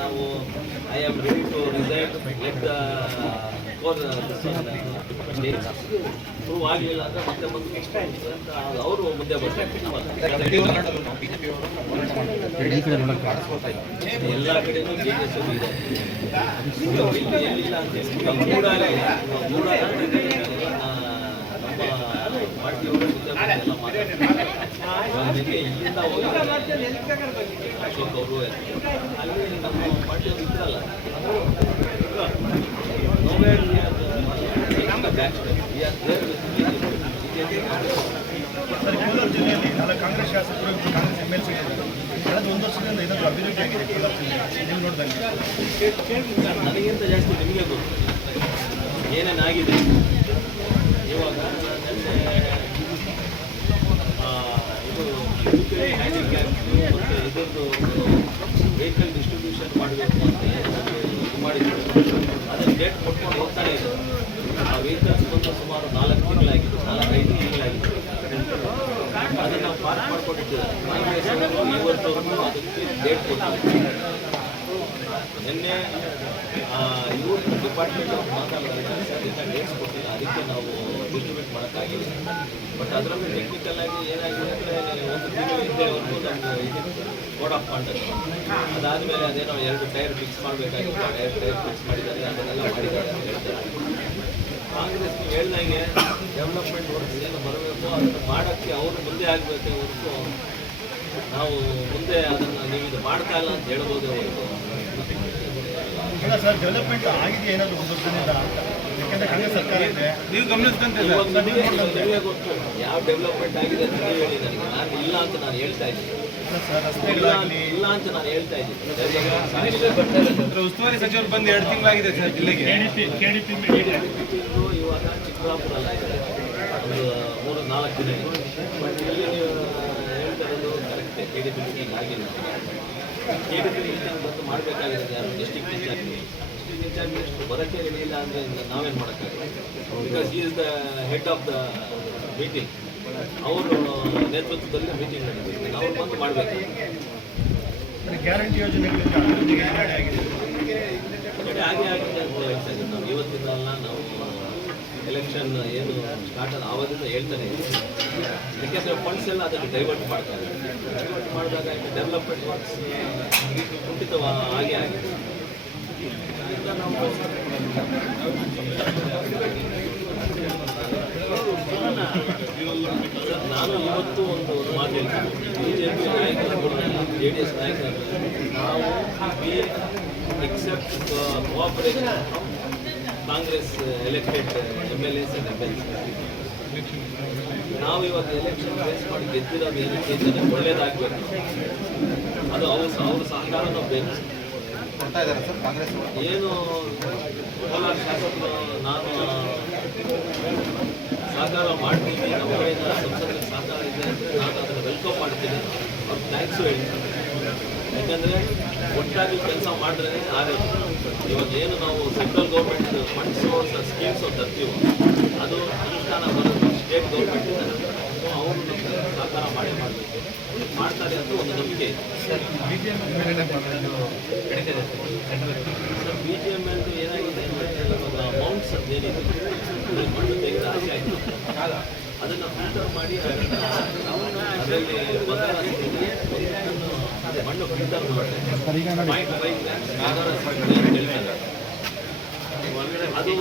ನಾವು I am ready to resign let the court prove ಆಗಲಿಲ್ಲ ಅಂದರೆ ಮತ್ತೆ ಬಂದು ಅಂತ ಅವರು ಮುಂದೆ ಬರ್ತಾರೆ. ಎಲ್ಲ ಕಡೆನೂ ಜೆ ಡಿ ಎಸ್ ಇದೆ, ಎಲ್ಲಿಲ್ಲ ಅಂತ ಕೂಡ ನಮ್ಮ ಪಾರ್ಟಿಯವರು ಎಲ್ಲ ಮಾತಾಡ್ತಾರೆ. ಇಲ್ಲಿಂದ ಅಶೋಕ್ ಅವರು ಅಲ್ಲಿ ನಮ್ಮ ಪಾರ್ಟಿಯವರು ಇದ್ರಲ್ಲ, ಕೋಲಾರ ಜಿಲ್ಲೆಯಲ್ಲಿ ಕಾಂಗ್ರೆಸ್ ಶಾಸಕರು ಕಾಂಗ್ರೆಸ್ MLC ಕಳೆದ 1 ವರ್ಷದಿಂದ ಏನಾದರೂ ಅಭಿವೃದ್ಧಿ ಆಗಿದೆ ಕೋಲಾರ ಜಿಲ್ಲೆ ನೀವು ನೋಡಿದಂಗೆ? ನನಗಿಂತ ಜಾಸ್ತಿ ನಿಮಗೆ ಗೊತ್ತು ಏನೇನಾಗಿದೆ. ಇವಾಗ ಇದು ಹ್ಯಾಂಡಿಕ್ಯಾಪ್ ಮತ್ತು ಇದರದ್ದು ವೆಹಿಕಲ್ ಡಿಸ್ಟ್ರಿಬ್ಯೂಷನ್ ಮಾಡಬೇಕು ಅಂತ ಇದು ಮಾಡಿದ್ರು. ಅದನ್ನು ಡೇಟ್ ಕೊಟ್ಕೊಂಡು ಹೋಗ್ತಾನೆ ಇದೆ. ಆ ವೆಹಿಕಲ್ಸ್ ಬಂದು ಸುಮಾರು 4 ತಿಂಗಳಾಗಿತ್ತು, 4-5 ತಿಂಗಳಾಗಿತ್ತು. ಅದನ್ನು ನಾವು ಪಾರ್ಕ್ ಮಾಡ್ಕೊಂಡಿಟ್ಟಿದ್ದಾರೆ. ಇವತ್ತವರೆಗೂ ಅದಕ್ಕೆ ಡೇಟ್ ಕೊಟ್ಟಿದ್ದಾರೆ. ನಿನ್ನೆ ಇವರು ಡಿಪಾರ್ಟ್ಮೆಂಟ್ ಅವ್ರು ಮಾತಾಡಿದಾಗ ಡೇಟ್ಸ್ ಕೊಟ್ಟಿಲ್ಲ, ಅದಕ್ಕೆ ನಾವು ಡಿಸ್ಟ್ರಿಬ್ಯೂಟ್ ಮಾಡೋಕ್ಕಾಗಿಲ್ಲ. ಬಟ್ ಅದರಲ್ಲಿ ಟೆಕ್ನಿಕಲ್ ಆಗಿ ಏನಾಗಿದೆ ಅಂದರೆ 1 ತಿಂಗಳ ಹಿಂದೆವರೆಗೂ ನಮ್ಮದು ಇದಿತ್ತು ಕೋಡ್ ಆಫ್ ಕಾಂಡಕ್ಟ್. ಅದಾದಮೇಲೆ ಅದೇನೋ 2 ಟೈರ್ ಫಿಕ್ಸ್ ಮಾಡಬೇಕಾಗಿತ್ತು, 2 ಟೈರ್ ಫಿಕ್ಸ್ ಮಾಡಿದ್ದಾರೆ, ಅದನ್ನೆಲ್ಲ ಮಾಡಿದ್ದಾರೆ ಅಂತ ಹೇಳ್ತಾರೆ. ಕಾಂಗ್ರೆಸ್ ನೀವು ಹೇಳ್ದಂಗೆ ಡೆವಲಪ್ಮೆಂಟ್ ವರ್ಕ್ಸ್ ಏನು ಬರಬೇಕು ಅದನ್ನು ಮಾಡೋಕ್ಕೆ ಅವರು ಮುಂದೆ ಆಗಬೇಕೇ ಹೊರತು ನಾವು ಮುಂದೆ ಅದನ್ನು ನೀವು ಇದು ಮಾಡ್ತಾ ಇಲ್ಲ ಅಂತ ಹೇಳ್ಬೋದೇ ಹೊರತು ಇಲ್ಲ ಸರ್. ಡೆವಲಪ್ಮೆಂಟ್ ಆಗಿದೆ ಏನಾದರೂ 1 ವರ್ಷದಿಂದ? ಯಾಕೆಂದರೆ ಕಾಂಗ್ರೆಸ್ ಸರ್ಕಾರ ಇದೆ, ನೀವು ಗಮನಿಸಿದಂತೆ ನಿಮಗೆ ಗೊತ್ತು ಯಾವ ಡೆವಲಪ್ಮೆಂಟ್ ಆಗಿದೆ ಅಂತ ನೀವು ಹೇಳಿ ನನಗೆ. ನಾನು ಇಲ್ಲ ಅಂತ ನಾನು ಹೇಳ್ತಾ ಇದ್ದೀನಿ, ಇಲ್ಲ ಅಂತ ನಾನು ಹೇಳ್ತಾ ಇದ್ದೀನಿ. ಉಸ್ತುವಾರಿ ಸಚಿವರು ಬಂದು 2 ತಿಂಗಳಾಗಿದೆ ಸರ್ ಜಿಲ್ಲೆಗೆ. ಇವಾಗ ಚಿಕ್ಕಬಳ್ಳಾಪುರ ಇದೆ, ಒಂದು 3-4 ದಿನ ಇದೆ. ಬಟ್ ಇಲ್ಲಿ ನೀವು ಹೇಳ್ತಾ ಇರೋದು ಕರೆಕ್ಟೇ, KDP ಮೀಟಿಂಗ್ ಆಗಿಲ್ಲ. KDP ಮೀಟಿಂಗ್ ಬಂದು ಮಾಡಬೇಕಾಗಿದೆ ಯಾರು ಡಿಸ್ಟ್ರಿಕ್ಟ್ ಇನ್ಚಾರ್ಜ್ ಮಿನಿಸ್ಟರ್ ಬರೋಕ್ಕೆ ರೆಡಿ ಇಲ್ಲ ಅಂದರೆ ನಾವೇನು ಮಾಡೋಕ್ಕಾಗಲ್ಲ. ಬಿಕಾಸ್ ಈ is the head of the meeting. ಅವರು ನೇತೃತ್ವದಲ್ಲಿ ಮೀಟಿಂಗ್ ನಡೆದಿದೆ, ನಾವು ಬಂದು ಮಾಡಬೇಕು. ಗ್ಯಾರಂಟಿ ಯೋಜನೆಗಳಿಂದ ಹಾಗೆ ಆಗಿದೆ ಅಂತ ಹೇಳ್ತಾ ಇದ್ದೀವಿ ನಾವು. ಇವತ್ತಿನ ನಾವು ಎಲೆಕ್ಷನ್ ಏನು ಸ್ಟಾರ್ಟ್ ಆದ ಆವಾಗಿಂದ ಹೇಳ್ತಾನೆ ಇದ್ದೀವಿ. ಯಾಕೆಂದರೆ ಫಂಡ್ಸ್ ಎಲ್ಲ ಅದನ್ನು ಡೈವರ್ಟ್ ಮಾಡ್ತಾರೆ. ಡೈವರ್ಟ್ ಮಾಡಿದಾಗ ಡೆವಲಪ್ಮೆಂಟ್ ವರ್ಕ್ಸ್ ಕುಂಠಿತ ಹಾಗೆ ಆಗಿದೆ. ಈಗ ನಾವು ನಾನು ಇವತ್ತು ಒಂದು ಮಾತು ಹೇಳ್ತೀನಿ, BJP ನಾಯಕರು JDS ನಾಯಕರು ನಾವು accept cooperation Congress elected MLAs and MLCs. ನಾವು ಇವಾಗ ಎಲೆಕ್ಷನ್ ಫೇಸ್ ಮಾಡಿ ಗೆದ್ದಿರೋದು ಏನಕ್ಕೆ ಜನಕ್ಕೆ ಒಳ್ಳೇದಾಗಬೇಕು, ಅದು ಅವ್ರ ಸಹಕಾರ ನಾವು ಬೇಕು. ಏನು ಕೋಲಾರ ಶಾಸಕರು ನಾನು ಸಹಕಾರ ಮಾಡ್ತೀನಿ, ನಮ್ಮ ಕಡೆಯಿಂದ ಸಂಸತ್ತಿನ ಸಹಕಾರ ಇದೆ, ನಾನು ಅದನ್ನು ವೆಲ್ಕಮ್ ಮಾಡ್ತೀನಿ. ಅವ್ರು ಥ್ಯಾಂಕ್ಸು ಹೇಳ್ತೀನಿ. ಯಾಕಂದರೆ ಒಟ್ಟಾಗಿ ಕೆಲಸ ಮಾಡಿದ್ರೆ ಆಗೋದು. ಇವಾಗ ಏನು ನಾವು ಸೆಂಟ್ರಲ್ ಗೌರ್ಮೆಂಟ್ ಫಂಡ್ಸು ಸ್ಕೀಮ್ಸು ತರ್ತೀವೋ ಅದು ಅನುಷ್ಠಾನ ಬರೋದು ಸ್ಟೇಟ್ ಗೌರ್ಮೆಂಟಿಂದ. ಸೊ ಅವರು ನಮಗೆ ಸಹಕಾರ ಮಾಡಬೇಕು, ಮಾಡ್ತಾರೆ ಅಂತ ಒಂದು ನಂಬಿಕೆ ಇದೆ. ಸರ್ BGML ಏನಾಗಿದೆ ಇವಾಗ ಅಮೌಂಟ್ಸ್ ಅದೇನಿದೆ ಮಣ್ಣು ತೆಗೆದು ಆಸೆ ಆಯಿತು, ಅದನ್ನು ಫಿಲ್ಟರ್ ಮಾಡಿ ಅದರಲ್ಲಿ ಬಂಗಾರ ಮಣ್ಣು ಫಿಲ್ಟರ್ ಮಾಡಿ 0.5 ಗ್ರಾಮ್ಸ್ ಬಂಗಾರ ಹೇಳ್ತಾರೆ. ಅದು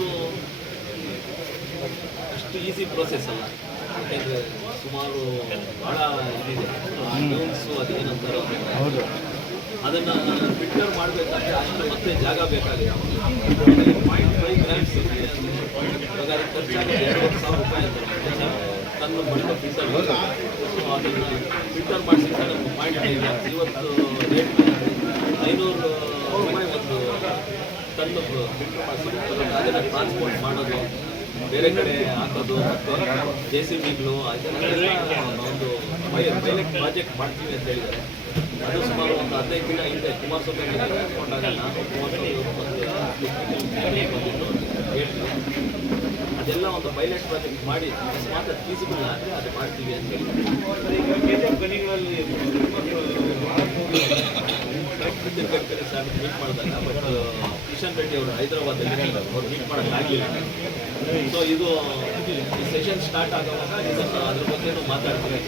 ಅಷ್ಟು ಈಸಿ ಪ್ರೋಸೆಸ್ ಅಲ್ಲ. ಯಾಕೆಂದರೆ ಸುಮಾರು ಭಾಳ ಇದಿದೆ, ನ್ಯೂನ್ಸು ಅದೇನಂತಾರೋ ಅದನ್ನು ಫಿಲ್ಟರ್ ಮಾಡಬೇಕಾದ್ರೆ ಅಷ್ಟು ಮತ್ತೆ ಜಾಗ ಬೇಕಾಗಿದೆ. 0.5 ಗ್ರಾಮ್ಸ್ ಇವಾಗ ಅದಕ್ಕೆ ಖರ್ಚಾಗಿ 2,000 ರೂಪಾಯಿ ಅಂತ ತನ್ನ ಮಣ್ಣು ಫಿಲ್ಟರ್ ಮಾಡಿ. ಸೊ ಅದನ್ನು ಫಿಲ್ಟರ್ ಮಾಡಿಸಿದ್ರೆ ನಮ್ಗೆ 0.5 ಗ್ರಾಮ್ಸ್ ಇವತ್ತು ರೇಟ್ 500 ರೂಪಾಯಿ ಒಂದು ಟನ್ನು ಫಿಲ್ಟರ್ ಮಾಡಿಸಿ ಅದನ್ನು ಟ್ರಾನ್ಸ್ಪೋರ್ಟ್ ಮಾಡೋದು, ಬೇರೆ ಕಡೆ ಹಾಕೋದು, ಮತ್ತು JCBಗಳು ಅದನ್ನೆಲ್ಲ ಒಂದು ಪೈಲಟ್ ಪ್ರಾಜೆಕ್ಟ್ ಮಾಡ್ತೀವಿ ಅಂತ ಹೇಳಿದ್ದಾರೆ. ಅದು ಸುಮಾರು ಒಂದು 15 ದಿನ ಹಿಂದೆ ಕುಮಾರಸ್ವಾಮಿ ಹಾಕೊಂಡಾಗ ನಾನು ಕುಮಾರಸ್ವಾಮಿ ಬಂದಿದ್ದು ಹೇಳ್ತೀನಿ, ಅದೆಲ್ಲ ಒಂದು ಪೈಲಟ್ ಪ್ರಾಜೆಕ್ಟ್ ಮಾಡಿ ಅಕಸ್ಮಾತ್ ಅದು ಫೀಸಿಬಲ್ ಆದರೆ ಅದು ಮಾಡ್ತೀವಿ ಅಂತ ಹೇಳಿ. ನಿತಿನ್ ಗಡ್ಕರಿ ಸರ್ ಮೀಟ್ ಮಾಡಿದಾಗ ಬಟ್ ಕಿಶನ್ ರೆಡ್ಡಿ ಅವರು ಹೈದರಾಬಾದಲ್ಲಿ ಅವ್ರು ಮೀಟ್ ಮಾಡೋಕ್ಕಾಗಲಿಲ್ಲ. ಸೊ ಇದು ಈ ಸೆಷನ್ ಸ್ಟಾರ್ಟ್ ಆಗುವಾಗ ಇದನ್ನು ಅದ್ರ ಬಗ್ಗೆನೂ ಮಾತಾಡ್ತೀವಿ.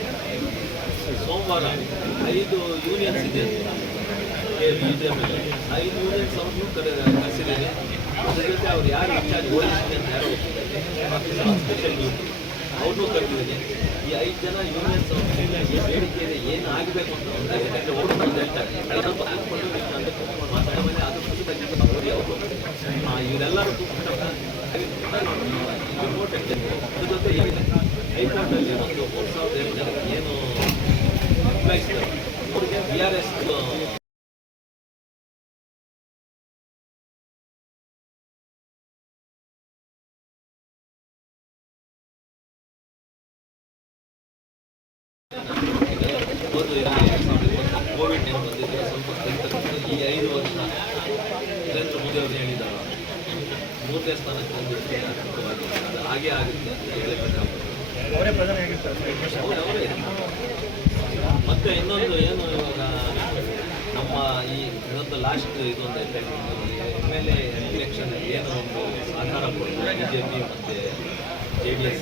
ಸೋಮವಾರ 5 ಯೂನಿಯನ್ಸ್ ಇದೆ BJP 5 ಯೂನಿಯನ್ಸ್ ಅವ್ರನ್ನೂ ಕರೆಸಿದ್ದೇನೆ. ಅದ್ರ ಜೊತೆ ಅವ್ರು ಯಾರು ಇನ್ಚಾರ್ಜ್ ಓಡಿಸಿ ಅಂತ ಯಾರು ಸ್ಪೆಷಲ್ ಡ್ಯೂಟಿ ಅವ್ರನ್ನೂ ಕರೆದಿದ್ದೀನಿ. ಈ 5 ಜನ ಯೂನಿಯನ್ಸ್ ಅವ್ರಿಗೆ ಬೇಡಿಕೆ ಇದೆ, ಏನು ಆಗಬೇಕು ಅಂತ ಯಾಕಂದರೆ ಅವರು ನಮ್ದು ಹೇಳ್ತಾರೆ ಮಾತಾಡೋ ಮೇಲೆ ಅದು ನೋಡಿ ಅವರು ಇವರೆಲ್ಲರೂ ಇಂಪಾರ್ಟೆಂಟ್. ಅದ್ರ ಜೊತೆ ಹೈಕೋರ್ಟಲ್ಲಿ ಒಂದು 3,007 ಜನಕ್ಕೆ ಏನು ಎಂಪ್ಲಾಯ್ಸ್ ಅವ್ರಿಗೆ BRS ಕೋವಿಡ್ ಏನು ಬಂದಿದೆ ಸ್ವಲ್ಪ ಈ 5 ವರ್ಷ ನರೇಂದ್ರ ಮೋದಿ ಅವರು ಹೇಳಿದ್ದಾರೆ 3ನೇ ಸ್ಥಾನಕ್ಕೆ ಬಂದಿರುತ್ತೆ ಅದ್ಭುತವಾಗಿ. ಅದು ಹಾಗೇ ಆಗುತ್ತೆ ಅಂತ ಹೇಳಬೇಕಾಗ್ತದೆ. ಅವರೇ ಪ್ರಧಾನಿ ಆಗಿರ್ತಾರೆ 5 ವರ್ಷ. ಅವರೇ ಮತ್ತೆ ಇನ್ನೊಂದು ಏನು ಇವಾಗ ನಮ್ಮ ಇನ್ನೊಂದು ಲಾಸ್ಟ್ ಇದೊಂದು MLA ಎಲೆಕ್ಷನ್ ಏನು ಒಂದು ಸಹಕಾರ ಕೊಟ್ಟು BJP ಮತ್ತು JDS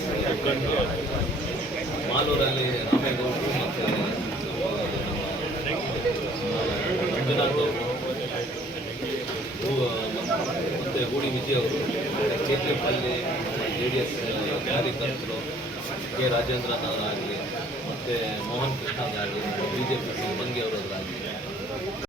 ಮಾಲೂರಲ್ಲಿ ರಾಮೇಗೌಡರು ಮತ್ತು ಮಂಜುನಾಥ್ ಅವರು ಮತ್ತು ಗೂಡಿ ವಿಜಯ್ ಅವರು KPF-ಅಲ್ಲಿ JDS ಕಾರ್ಯಕರ್ತರು ಕೆ ರಾಜೇಂದ್ರನ್ ಅವರಾಗಲಿ ಮತ್ತು ಮೋಹನ್ ಕೃಷ್ಣರಾಗಲಿ BJP ಸಿಬ್ಬಂದಿ ಅವರಾಗಲಿ